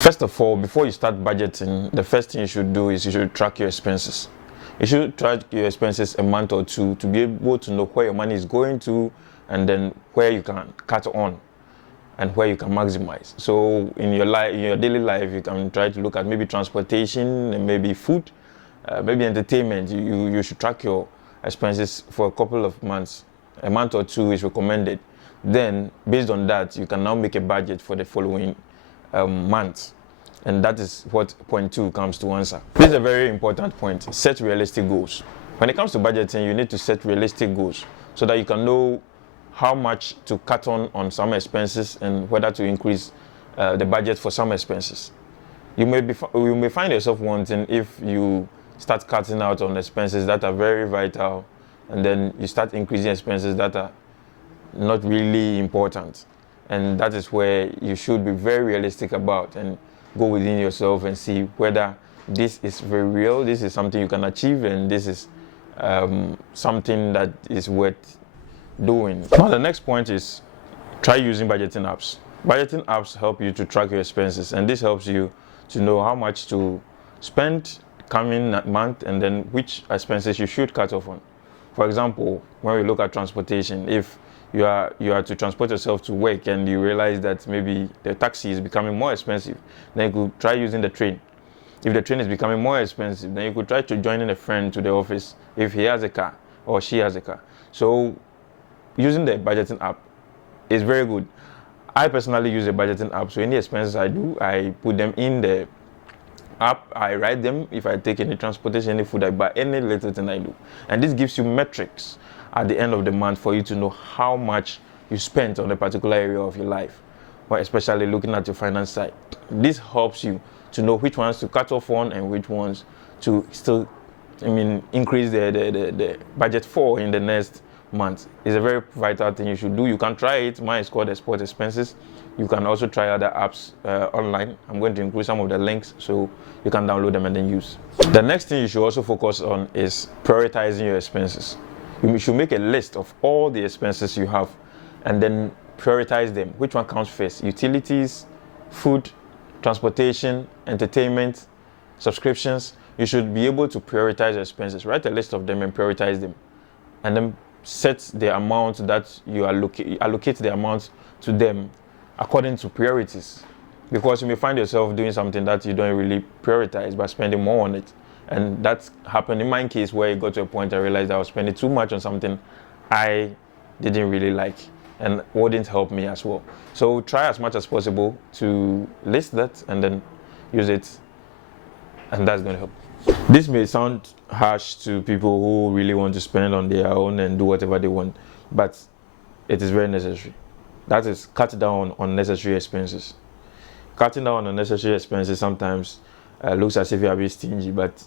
First of all, before you start budgeting, the first thing you should do is you should track your expenses. You should track your expenses a month or two to be able to know where your money is going to, and then where you can cut on and where you can maximize. So in your life, in your daily life, you can try to look at maybe transportation and maybe food, maybe entertainment. You should track your expenses for a couple of months. A month or two is recommended. Then, based on that, you can now make a budget for the following month. And that is what point 2 comes to answer. This is a very important point. Set realistic goals. When it comes to budgeting, you need to set realistic goals so that you can know how much to cut on some expenses and whether to increase the budget for some expenses. You may find yourself wanting, if you start cutting out on expenses that are very vital, and then you start increasing expenses that are not really important. And that is where you should be very realistic about and go within yourself and see whether this is very real, this is something you can achieve, and this is something that is worth doing. Now the next point is try using budgeting apps. Budgeting apps help you to track your expenses, and this helps you to know how much to spend coming month and then which expenses you should cut off on. For example, when we look at transportation, if you are to transport yourself to work and you realize that maybe the taxi is becoming more expensive, then you could try using the train. If the train is becoming more expensive, then you could try to join in a friend to the office if he has a car or she has a car. So using the budgeting app is very good. I personally use a budgeting app, so any expenses I do, I put them in the app. I write them. If I take any transportation, any food I buy, any little thing I do. And this gives you metrics at the end of the month for you to know how much you spent on a particular area of your life, or especially looking at your finance side. This helps you to know which ones to cut off on and which ones to still, increase the budget for in the next month. It's a very vital thing you should do. You can try it. Mine is called Export Expenses. You can also try other apps online. I'm going to include some of the links so you can download them and then use. The next thing you should also focus on is prioritizing your expenses. You should make a list of all the expenses you have and then prioritize them. Which one comes first? Utilities, food, transportation, entertainment, subscriptions. You should be able to prioritize your expenses. Write a list of them and prioritize them. And then set the amount that you allocate the amount to them according to priorities. Because you may find yourself doing something that you don't really prioritize by spending more on it. And that's happened in my case, where it got to a point I realized I was spending too much on something I didn't really like and wouldn't help me as well. So try as much as possible to list that and then use it, and that's going to help. This may sound harsh to people who really want to spend on their own and do whatever they want, but it is very necessary. That is, cut down on unnecessary expenses. Cutting down on unnecessary expenses sometimes looks as if you are being stingy, but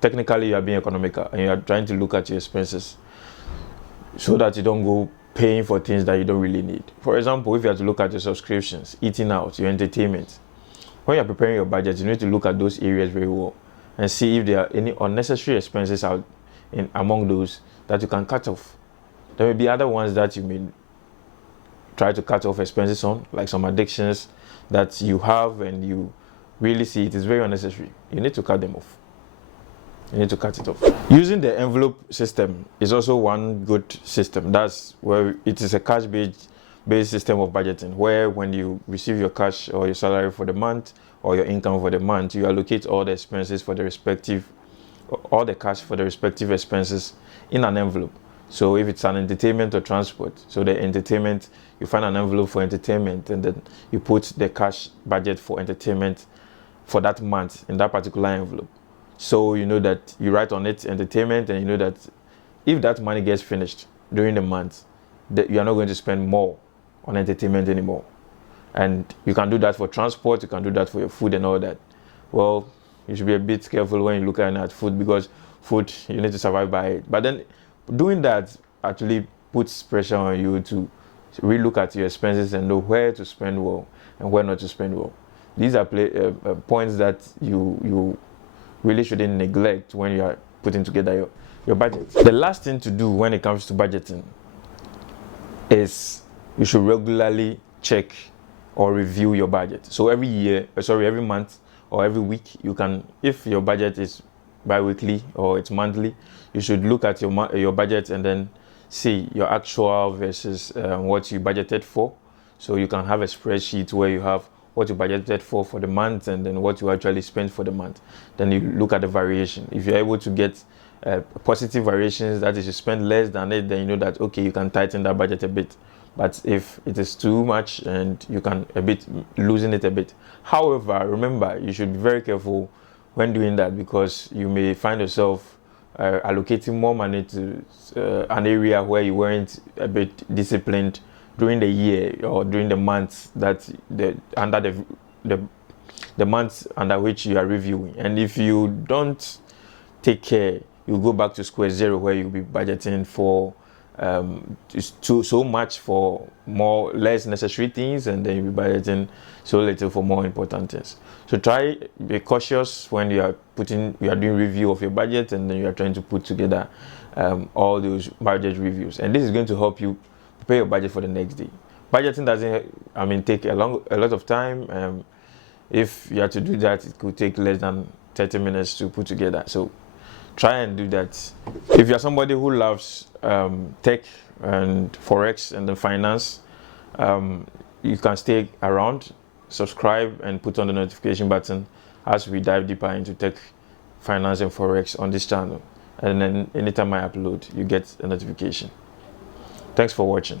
technically you are being economical and you are trying to look at your expenses so that you don't go paying for things that you don't really need. For example, if you have to look at your subscriptions, eating out, your entertainment, when you're preparing your budget, you need to look at those areas very well and see if there are any unnecessary expenses out among those that you can cut off. There may be other ones that you may try to cut off expenses on, like some addictions that you have and you really see it is very unnecessary. You need to cut them off. You need to cut it off. Using the envelope system is also one good system. That's where it is a cash-based system of budgeting, where when you receive your cash or your salary for the month or your income for the month, you allocate all the expenses for the respective, all the cash for the respective expenses in an envelope. So if it's an entertainment or transport, so the entertainment, you find an envelope for entertainment and then you put the cash budget for entertainment for that month in that particular envelope. So you know that you write on it entertainment, and you know that if that money gets finished during the month, that you are not going to spend more on entertainment anymore. And you can do that for transport, you can do that for your food and all that. Well, you should be a bit careful when you're looking at food, because food, you need to survive by it. But then doing that actually puts pressure on you to relook at your expenses and know where to spend well and where not to spend well. These are points that you really shouldn't neglect when you are putting together your budget. The last thing to do when it comes to budgeting is you should regularly check or review your budget. So every month or every week, you can, if your budget is bi-weekly or it's monthly, you should look at your budget and then see your actual versus what you budgeted for. So you can have a spreadsheet where you have what you budgeted for the month and then what you actually spent for the month. Then you look at the variation. If you're able to get positive variations, that is, you spend less than it, then you know that, okay, you can tighten that budget a bit. But if it is too much and you can losing it a bit. However, remember, you should be very careful when doing that, because you may find yourself allocating more money to an area where you weren't a bit disciplined during the year or during the months that the months under which you are reviewing. And if you don't take care, you go back to square zero, where you'll be budgeting for so much for less necessary things, and then you'll be budgeting so little for more important things. So be cautious when you are doing review of your budget, and then you are trying to put together all those budget reviews. And this is going to help you prepare your budget for the next day. Budgeting doesn't take a lot of time. If you have to do that, it could take less than 30 minutes to put together. So try and do that. If you're somebody who loves tech and forex and the finance, you can stay around, subscribe, and put on the notification button as we dive deeper into tech, finance, and forex on this channel. And then anytime I upload, you get a notification. Thanks for watching.